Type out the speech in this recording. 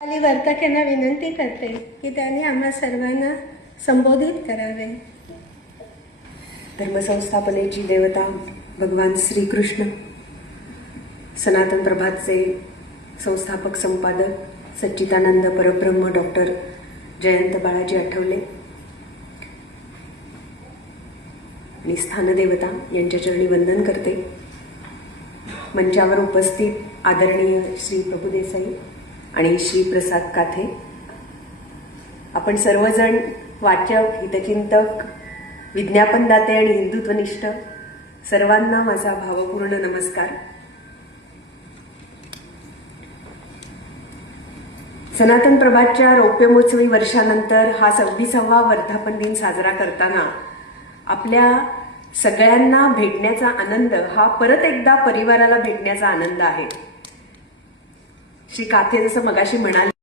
आणि वर्तकांना विनंती करते की त्यांनी आम्हा सर्वांना संबोधित करावे. धर्मसंस्थापनेची देवता भगवान श्रीकृष्ण, सनातन प्रभातचे संस्थापक संपादक सच्चिदानंद परब्रह्म डॉक्टर जयंत बाळाजी आठवले आणि स्थानदेवता यांच्या चरणी वंदन करते. मंचावर उपस्थित आदरणीय श्री प्रभुदेसाई आणि श्री प्रसाद काथे, आपण सर्वजण वाचक, हितचिंतक, विज्ञापनदाते आणि हिंदुत्वनिष्ठ सर्वांना माझा भावपूर्ण नमस्कार. सनातन प्रभातच्या रौप्यमहोत्सवी वर्षानंतर हा 26वा वर्धापन दिन साजरा करताना आपल्या सगळ्यांना भेटण्याचा आनंद हा परत एकदा परिवाराला भेटण्याचा आनंद आहे. श्री काथे जसं मगाशी म्हणाले